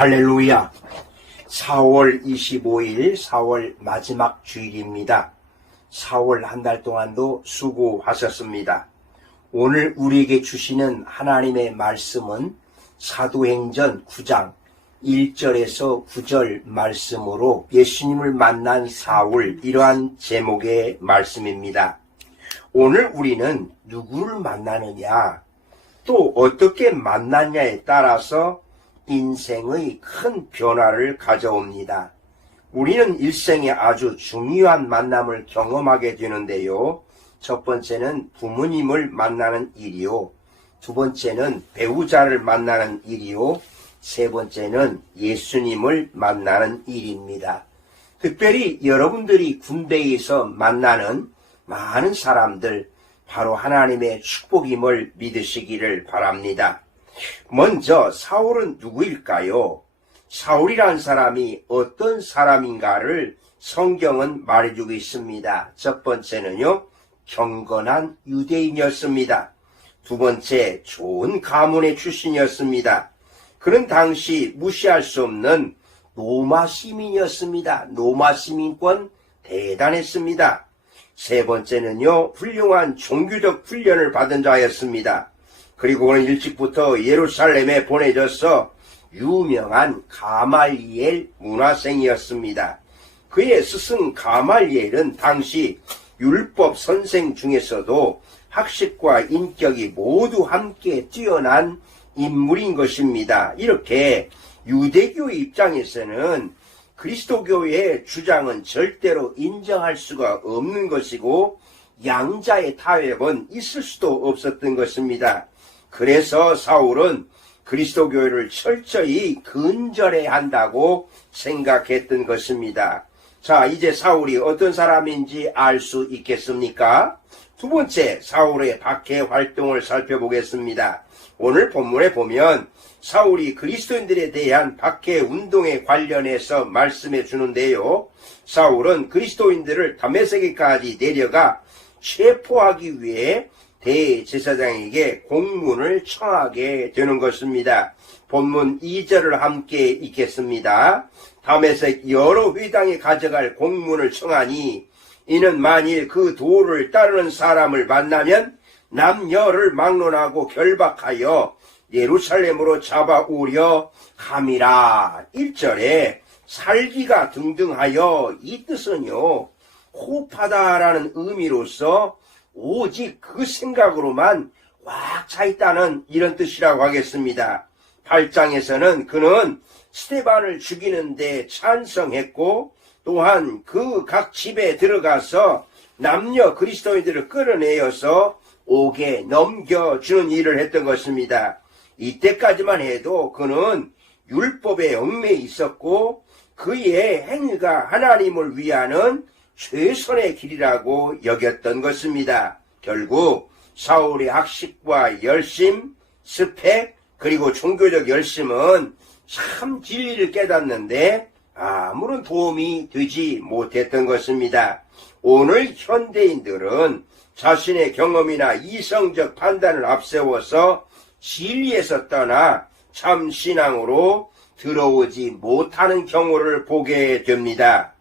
할렐루야. 4월 25일 4월 마지막 주일입니다. 4월 한 달 동안도 수고하셨습니다. 오늘 우리에게 주시는 하나님의 말씀은 사도행전 9장 1절에서 9절 말씀으로 예수님을 만난 사울, 이러한 제목의 말씀입니다. 오늘 우리는 누구를 만나느냐, 또 어떻게 만났냐에 따라서 인생의 큰 변화를 가져옵니다. 우리는 일생에 아주 중요한 만남을 경험하게 되는데요. 첫 번째는 부모님을 만나는 일이요. 두 번째는 배우자를 만나는 일이요. 세 번째는 예수님을 만나는 일입니다. 특별히 여러분들이 군대에서 만나는 많은 사람들, 바로 하나님의 축복임을 믿으시기를 바랍니다. 먼저 사울은 누구일까요? 사울이란 사람이 어떤 사람인가를 성경은 말해주고 있습니다. 첫 번째는요, 경건한 유대인이었습니다. 두 번째, 좋은 가문의 출신이었습니다. 그는 당시 무시할 수 없는 로마 시민이었습니다. 로마 시민권 대단했습니다. 세 번째는요, 훌륭한 종교적 훈련을 받은 자였습니다. 그리고 그는 일찍부터 예루살렘에 보내져서 유명한 가말리엘 문화생이었습니다. 그의 스승 가말리엘은 당시 율법 선생 중에서도 학식과 인격이 모두 함께 뛰어난 인물인 것입니다. 이렇게 유대교 입장에서는 그리스도교의 주장은 절대로 인정할 수가 없는 것이고 양자의 타협은 있을 수도 없었던 것입니다. 그래서 사울은 그리스도교회를 철저히 근절해야 한다고 생각했던 것입니다. 자, 이제 사울이 어떤 사람인지 알 수 있겠습니까? 두 번째, 사울의 박해 활동을 살펴보겠습니다. 오늘 본문에 보면 사울이 그리스도인들에 대한 박해 운동에 관련해서 말씀해 주는데요. 사울은 그리스도인들을 다메섹까지 내려가 체포하기 위해 대제사장에게 공문을 청하게 되는 것입니다. 본문 2절을 함께 읽겠습니다. 다메섹 여러 회당에 가져갈 공문을 청하니 이는 만일 그 도를 따르는 사람을 만나면 남녀를 막론하고 결박하여 예루살렘으로 잡아오려 함이라. 1절에 살기가 등등하여, 이 뜻은요, 호흡하다라는 의미로서 오직 그 생각으로만 꽉 차 있다는 이런 뜻이라고 하겠습니다. 8장에서는 그는 스데반을 죽이는데 찬성했고, 또한 그 각 집에 들어가서 남녀 그리스도인들을 끌어내어서 옥에 넘겨주는 일을 했던 것입니다. 이때까지만 해도 그는 율법에 얽매여 있었고 그의 행위가 하나님을 위하는 최선의 길이라고 여겼던 것입니다. 결국 사울의 학식과 열심, 스펙, 그리고 종교적 열심은 참 진리를 깨닫는데 아무런 도움이 되지 못했던 것입니다. 오늘 현대인들은 자신의 경험이나 이성적 판단을 앞세워서 진리에서 떠나 참 신앙으로 들어오지 못하는 경우를 보게 됩니다.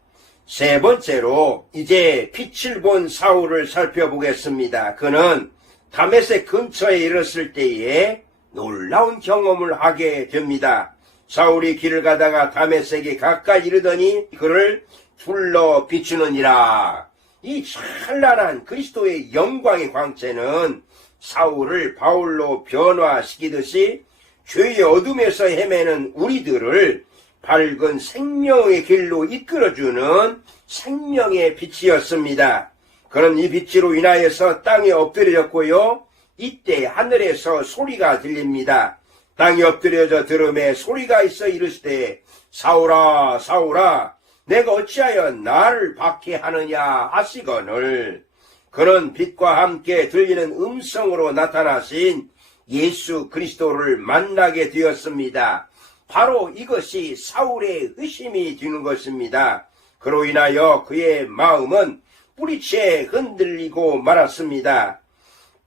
세 번째로 이제 빛을 본 사울을 살펴보겠습니다. 그는 다메섹 근처에 이르렀을 때에 놀라운 경험을 하게 됩니다. 사울이 길을 가다가 다메섹에 가까이 이르더니 그를 둘러 비추느니라. 이 찬란한 그리스도의 영광의 광채는 사울을 바울로 변화시키듯이 죄의 어둠에서 헤매는 우리들을 밝은 생명의 길로 이끌어주는 생명의 빛이었습니다. 그는 이 빛으로 인하여서 땅에 엎드려졌고요. 이때 하늘에서 소리가 들립니다. 땅이 엎드려져 들음에 소리가 있어 이르시되 사울아 사울아 내가 어찌하여 나를 박해하느냐 하시거늘. 그는 빛과 함께 들리는 음성으로 나타나신 예수 그리스도를 만나게 되었습니다. 바로 이것이 사울의 의심이 되는 것입니다. 그로 인하여 그의 마음은 뿌리채 흔들리고 말았습니다.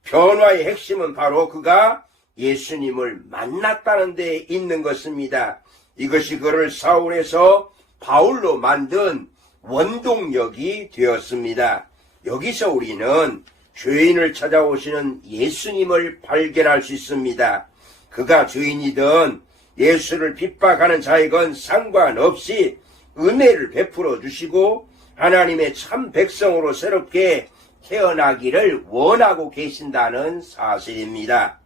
변화의 핵심은 바로 그가 예수님을 만났다는 데 있는 것입니다. 이것이 그를 사울에서 바울로 만든 원동력이 되었습니다. 여기서 우리는 죄인을 찾아오시는 예수님을 발견할 수 있습니다. 그가 죄인이든 예수를 핍박하는 자이건 상관없이 은혜를 베풀어 주시고 하나님의 참 백성으로 새롭게 태어나기를 원하고 계신다는 사실입니다.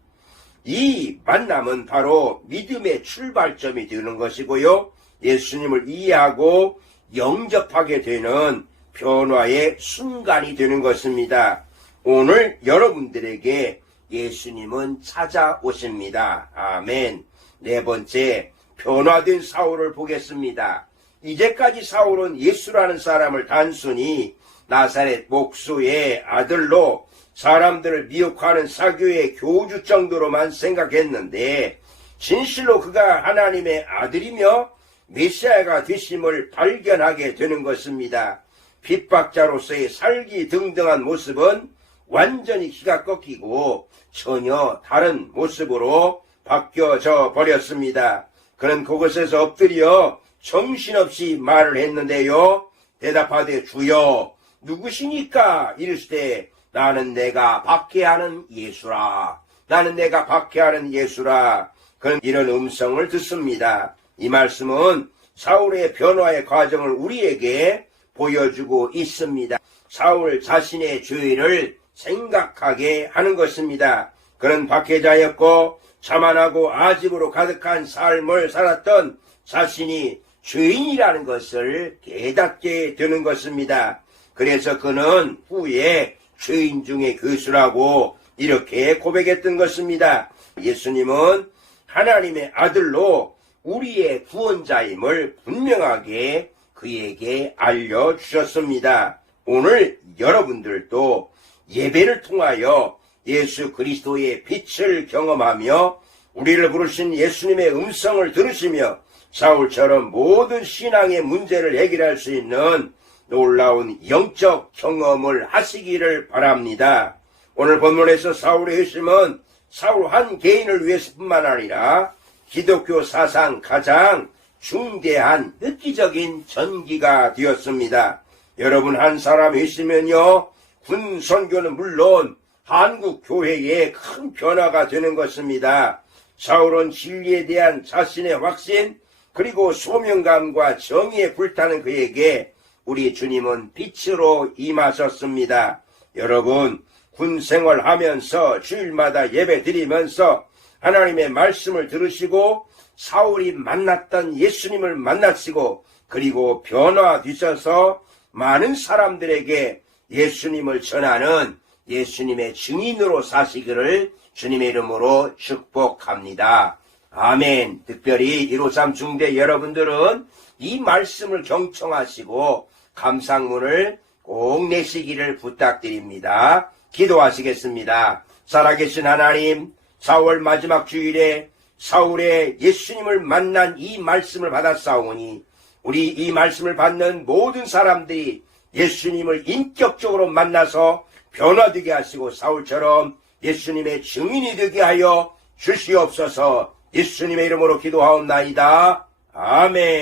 이 만남은 바로 믿음의 출발점이 되는 것이고요. 예수님을 이해하고 영접하게 되는 변화의 순간이 되는 것입니다. 오늘 여러분들에게 예수님은 찾아오십니다. 아멘. 네 번째, 변화된 사울을 보겠습니다. 이제까지 사울은 예수라는 사람을 단순히 나사렛 목수의 아들로 사람들을 미혹하는 사교의 교주 정도로만 생각했는데 진실로 그가 하나님의 아들이며 메시아가 되심을 발견하게 되는 것입니다. 핍박자로서의 살기등등한 모습은 완전히 기가 꺾이고 전혀 다른 모습으로 바뀌어져 버렸습니다. 그는 그곳에서 엎드려 정신없이 말을 했는데요. 대답하되 주여 누구시니까? 이르시되 나는 내가 박해하는 예수라. 나는 내가 박해하는 예수라. 그는 이런 음성을 듣습니다. 이 말씀은 사울의 변화의 과정을 우리에게 보여주고 있습니다. 사울 자신의 죄를 생각하게 하는 것입니다. 그는 박해자였고 자만하고 아집으로 가득한 삶을 살았던 자신이 죄인이라는 것을 깨닫게 되는 것입니다. 그래서 그는 후에 죄인 중의 교수라고 이렇게 고백했던 것입니다. 예수님은 하나님의 아들로 우리의 구원자임을 분명하게 그에게 알려주셨습니다. 오늘 여러분들도 예배를 통하여 예수 그리스도의 빛을 경험하며 우리를 부르신 예수님의 음성을 들으시며 사울처럼 모든 신앙의 문제를 해결할 수 있는 놀라운 영적 경험을 하시기를 바랍니다. 오늘 본문에서 사울의 회심은 사울 한 개인을 위해서뿐만 아니라 기독교 사상 가장 중대한 획기적인 전기가 되었습니다. 여러분 한 사람 회심면요 군 선교는 물론 한국 교회에 큰 변화가 되는 것입니다. 사울은 진리에 대한 자신의 확신 그리고 소명감과 정의에 불타는 그에게 우리 주님은 빛으로 임하셨습니다. 여러분 군 생활하면서 주일마다 예배 드리면서 하나님의 말씀을 들으시고 사울이 만났던 예수님을 만나시고 그리고 변화되셔서 많은 사람들에게 예수님을 전하는 예수님의 증인으로 사시기를 주님의 이름으로 축복합니다. 아멘. 특별히 153 중대 여러분들은 이 말씀을 경청하시고 감상문을 꼭 내시기를 부탁드립니다. 기도하시겠습니다. 살아계신 하나님, 4월 마지막 주일에 사울의 예수님을 만난 이 말씀을 받았사오니 우리 이 말씀을 받는 모든 사람들이 예수님을 인격적으로 만나서 변화되게 하시고 사울처럼 예수님의 증인이 되게 하여 주시옵소서. 예수님의 이름으로 기도하옵나이다. 아멘.